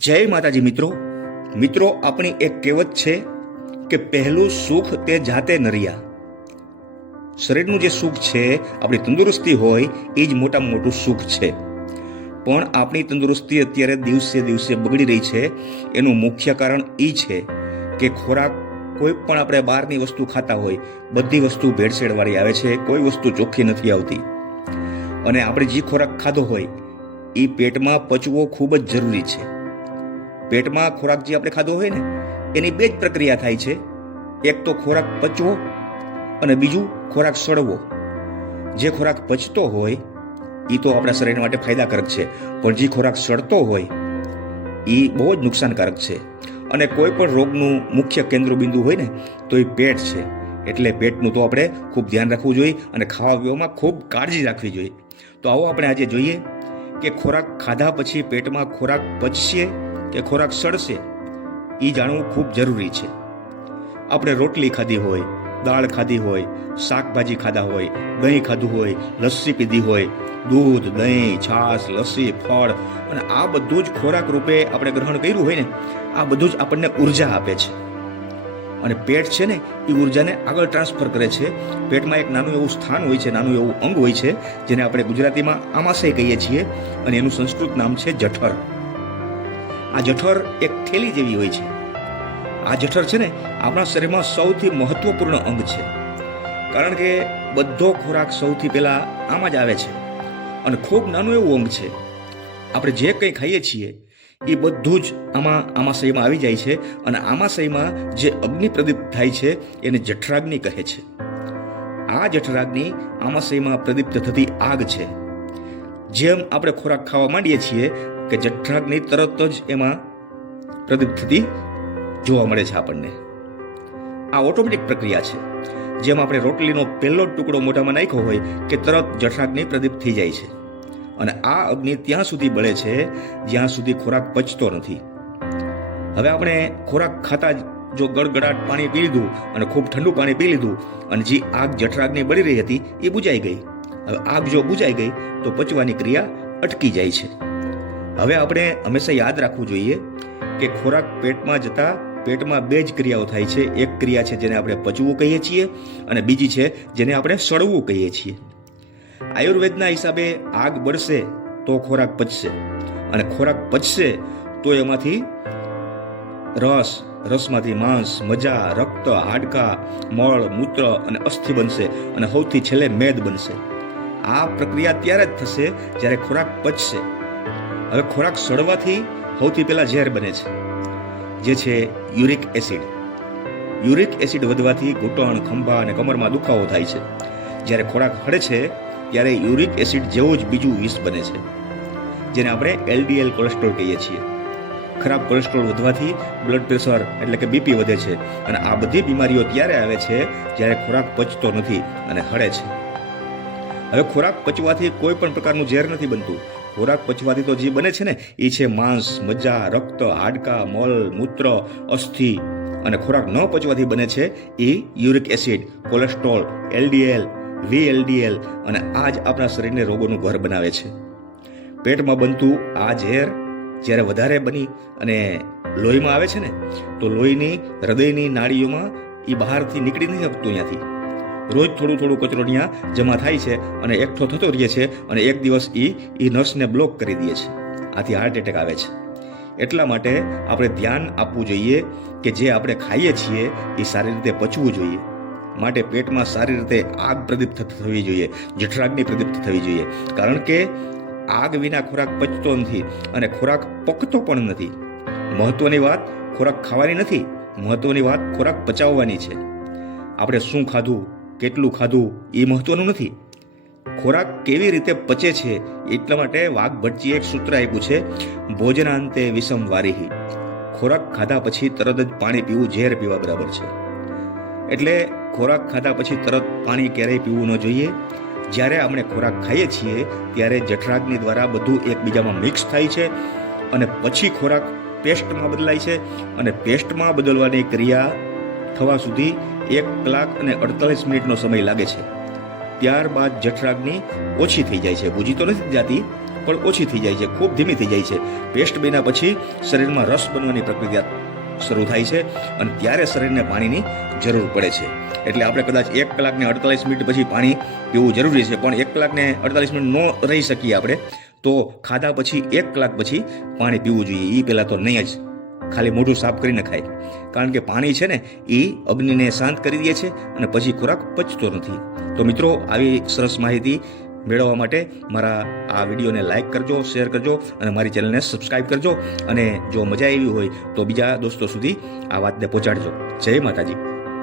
જય માતાજી મિત્રો આપણી એક કહેવત છે કે પહેલું સુખ તે જાતે નરિયા. શરીરનું જે સુખ છે, આપણી તંદુરસ્તી હોય એ જ મોટામાં મોટું સુખ છે. પણ આપણી તંદુરસ્તી અત્યારે દિવસે દિવસે બગડી રહી છે. એનું મુખ્ય કારણ એ છે કે ખોરાક, કોઈ પણ આપણે બહારની વસ્તુ ખાતા હોય, બધી વસ્તુ ભેળસેળવાળી આવે છે, કોઈ વસ્તુ ચોખ્ખી નથી આવતી. અને આપણે જે ખોરાક ખાધો હોય એ પેટમાં પચવો ખૂબ જ જરૂરી છે. પેટમાં ખોરાક જે આપણે ખાધો હોય ને, એની બે જ પ્રક્રિયા થાય છે. એક તો ખોરાક પચવો અને બીજું ખોરાક સડવો. જે ખોરાક પચતો હોય એ તો આપણા શરીર માટે ફાયદાકારક છે, પણ જે ખોરાક સડતો હોય એ બહુ જ નુકસાનકારક છે. અને કોઈ પણ રોગનું મુખ્ય કેન્દ્ર બિંદુ હોય ને તો એ પેટ છે. એટલે પેટનું તો આપણે ખૂબ ધ્યાન રાખવું જોઈએ અને ખાવા પીવામાં ખૂબ કાળજી રાખવી જોઈએ. તો આવો આપણે આજે જોઈએ કે ખોરાક ખાધા પછી પેટમાં ખોરાક પચશે કે ખોરાક સડશે, એ જાણવું ખૂબ જરૂરી છે. આપણે રોટલી ખાધી હોય, દાળ ખાધી હોય, શાકભાજી ખાધા હોય, દહીં ખાધું હોય, લસ્સી પીધી હોય, દૂધ, દહીં, છાશ, લસ્સી, ફળ, અને આ બધું જ ખોરાક રૂપે આપણે ગ્રહણ કર્યું હોય ને, આ બધું જ આપણને ઉર્જા આપે છે. અને પેટ છે ને એ ઉર્જાને આગળ ટ્રાન્સફર કરે છે. પેટમાં એક નાનું એવું સ્થાન હોય છે, નાનું એવું અંગ હોય છે, જેને આપણે ગુજરાતીમાં આમાશય કહીએ છીએ, અને એનું સંસ્કૃત નામ છે જઠર. આ જઠર એક થેલી જેવી હોય છે. આ જઠર છે ને આપણા શરીરમાં સૌથી મહત્વપૂર્ણ અંગ છે. કારણ કે બધો ખોરાક સૌથી પહેલા આમાં જ આવે છે, અને ખૂબ નાનું એવું અંગ છે. આપણે જે કંઈ ખાઈએ છીએ એ બધું જ આમાશયમાં આવી જાય છે. અને આમાશયમાં જે અગ્નિ પ્રદીપ્ત થાય છે એને જઠરાગ્નિ કહે છે. આ જઠરાગ્નિ આમાશયમાં પ્રદીપ્ત થતી આગ છે. જેમ આપણે ખોરાક ખાવા માંડીએ છીએ કે જઠરાગ્નિ તરત જ એમાં પ્રદીપ્ત થતી જોવા મળે છે આપણને. આ ઓટોમેટિક પ્રક્રિયા છે. જેમ આપણે રોટલીનો પહેલો જ ટુકડો મોઢામાં નાખ્યો હોય કે તરત જઠરાગ્નિ પ્રદીપ્ત થઈ જાય છે. અને આ અગ્નિ ત્યાં સુધી બળે છે જ્યાં સુધી ખોરાક પચતો નથી. હવે આપણે ખોરાક ખાતા જ જો ગળગળાટ પાણી પી લીધું અને ખૂબ ઠંડુ પાણી પી લીધું અને જે આગ જઠરાગ્નિ બળી રહી હતી એ બુજાઈ ગઈ. હવે આગ જો બુજાઈ ગઈ તો પચવાની ક્રિયા અટકી જાય છે. હવે આપણે હંમેશા યાદ રાખવું જોઈએ કે ખોરાક પેટમાં જતા પેટમાં બે જ ક્રિયાઓ થાય છે. એક ક્રિયા છે જેને આપણે પચવું કહીએ છીએ, અને બીજી છે જેને આપણે સડવું કહીએ છીએ. આયુર્વેદના હિસાબે આગ બળશે તો ખોરાક પચશે, અને ખોરાક પચશે તો એમાંથી રસમાંથી માંસ, મજા, રક્ત, હાડકા, મળ, મૂત્ર અને અસ્થિ બનશે, અને સૌથી છેલ્લે મેદ બનશે. આ પ્રક્રિયા ત્યારે જ થશે જ્યારે ખોરાક પચશે. હવે ખોરાક સડવાથી સૌથી પહેલા ઝેર બને છે, જે છે યુરિક એસિડ. યુરિક એસિડ વધવાથી ઘૂંટણ, ખંભા અને કમરમાં દુખાવો થાય છે. જ્યારે ખોરાક હળે છે ત્યારે યુરિક એસિડ જેવું જ બીજું વિષ બને છે, જેને આપણે LDL કોલેસ્ટ્રોલ કહીએ છીએ. ખરાબ કોલેસ્ટ્રોલ વધવાથી બ્લડ પ્રેશર એટલે કે બીપી વધે છે. અને આ બધી બીમારીઓ ત્યારે આવે છે જ્યારે ખોરાક પચતો નથી અને હળે છે. હવે ખોરાક પચવાથી કોઈ પણ પ્રકારનું ઝેર નથી બનતું. ખોરાક પચવાથી તો જે બને છે ને એ છે માંસ, મજ્જા, રક્ત, હાડકા, મળ, મૂત્ર, અસ્થિ. અને ખોરાક ન પચવાથી બને છે એ uric acid, cholesterol, LDL, VLDL, અને આ જ આપણા શરીરને રોગોનું ઘર બનાવે છે. પેટમાં બનતું આ ઝેર જ્યારે વધારે બની અને લોહીમાં આવે છે ને, તો લોહીની હૃદયની નાડીઓમાં એ બહારથી નીકળી નથી શકતું. ત્યાંથી રોજ થોડું કચરો ત્યાં જમા થાય છે અને એકઠો થતો રહે છે, અને એક દિવસ એ નસને બ્લોક કરી દે છે. આથી હાર્ટ એટેક આવે છે. એટલા માટે આપણે ધ્યાન આપવું જોઈએ કે જે આપણે ખાઈએ છીએ એ સારી રીતે પચવું જોઈએ. માટે પેટમાં સારી રીતે આગ પ્રદીપ્ત થવી જોઈએ, જઠરાગ્નિ પ્રદીપ્ત થવી જોઈએ. કારણ કે આગ વિના ખોરાક પચતો નથી અને ખોરાક પકતો પણ નથી. મહત્વની વાત ખોરાક ખાવાની નથી, મહત્વની વાત ખોરાક પચાવવાની છે. આપણે શું ખાધું, કેટલું ખાધું એ મહત્વનું નથી. ખોરાક કેવી રીતે પચે છે એટલા માટે વાઘભટ્ટીએ એક સૂત્ર આપ્યું છે, ભોજનાંતે વિષમ વારીહી. ખોરાક ખાધા પછી તરત જ પાણી પીવું ઝેર પીવા બરાબર છે. એટલે ખોરાક ખાધા પછી તરત પાણી ક્યારેય પીવું ન જોઈએ. જ્યારે આપણે ખોરાક ખાઈએ છીએ ત્યારે જઠરાગ્નિ દ્વારા બધું એકબીજામાં મિક્સ થાય છે, અને પછી ખોરાક પેસ્ટમાં બદલાય છે. અને પેસ્ટમાં બદલવાની ક્રિયા થવા સુધી 1 કલાક અને 48 મિનિટનો સમય લાગે છે. ત્યારબાદ જઠરાગ્નિ ઓછી થઈ જાય છે. બુજી તો નથી જાતી, પણ ઓછી થઈ જાય છે, ખૂબ ધીમી થઈ જાય છે. પેસ્ટ બન્યા પછી શરીરમાં રસ બનવાની પ્રક્રિયા શરૂ થાય છે અને ત્યારે શરીરને પાણીની જરૂર પડે છે. એટલે આપણે કદાચ 1 કલાક ને 48 મિનિટ પછી પાણી પીવું જરૂરી છે, પણ 1 કલાક ને 48 મિનિટ ન રહી શકીએ આપણે, તો ખાધા પછી 1 કલાક પછી પાણી પીવું જોઈએ. એ પહેલાં તો નહીં જ, ખાલી મોઢું સાફ કરીને ખાય. કારણ કે પાણી છે ને એ અગ્નિને શાંત કરી દે છે અને પછી ખોરાક પચતો નથી. તો મિત્રો, આવી સરસ માહિતી મેળવવા માટે મારા આ વિડીયોને લાઇક કરજો, શેર કરજો અને મારી ચેનલને સબસ્ક્રાઈબ કરજો. અને જો મજા આવી હોય તો બીજા દોસ્તો સુધી આ વાતને પહોંચાડજો. જય માતાજી.